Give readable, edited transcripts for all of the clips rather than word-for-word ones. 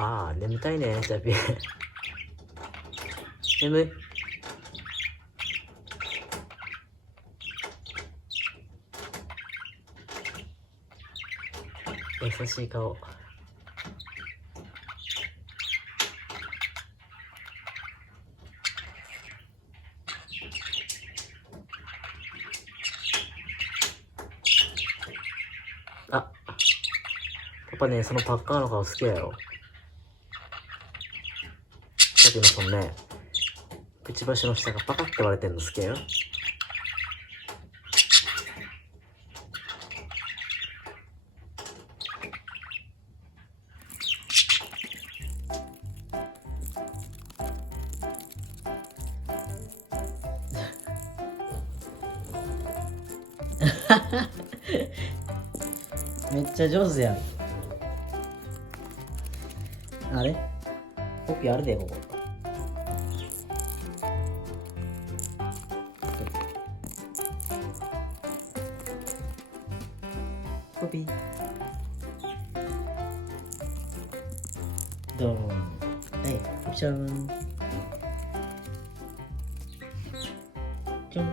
ああ、眠たいね、ジャピ。眠い。優しい顔。あ、パパね、そのパッカーの顔好きだよ。さっきのそのね、くちばしの下がパカって割れてんの好きだよ。めっちゃ上手やん。あれコピーあるで、ここ。コピー。どうも。はい、コピちゃん。ちょん。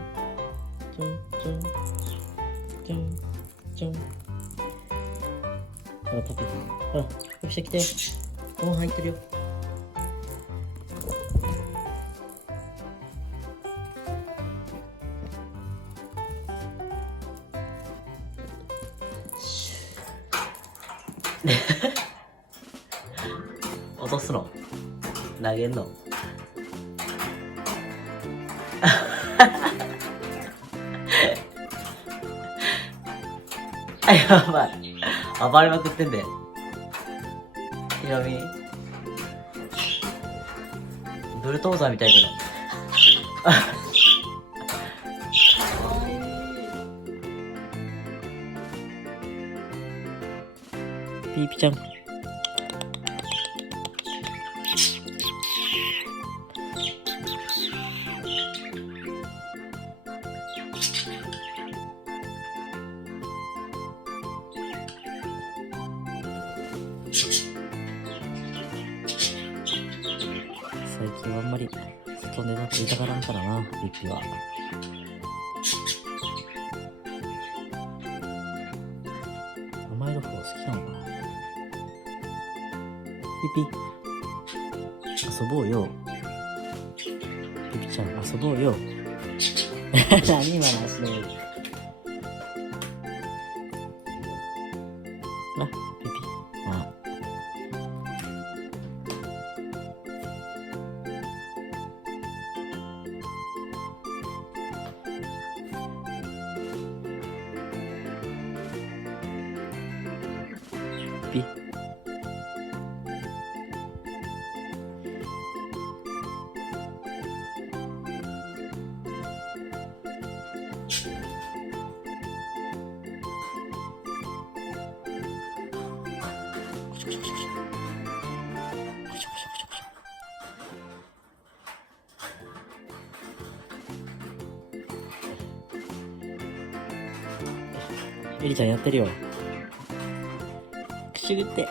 ちょん、ちょん。ちょん、ちょん。ほら、パピー。ほら、コピちゃん来て。ご飯入ってるよ。落とすの投げんのあ、やばい。暴れまくってんで。ひろみ。ブルトーザーみたいけど。ピーピちゃん。最近はあんまり外でなっていたからんからな、ピッピは。甘いの方好きなのかな。ピピ遊ぼうよ。ピピちゃん遊ぼうよ。何今の足の上に。あ、ピピ。あ。ピピ。エリちゃんやってるよ。くしゅぐって。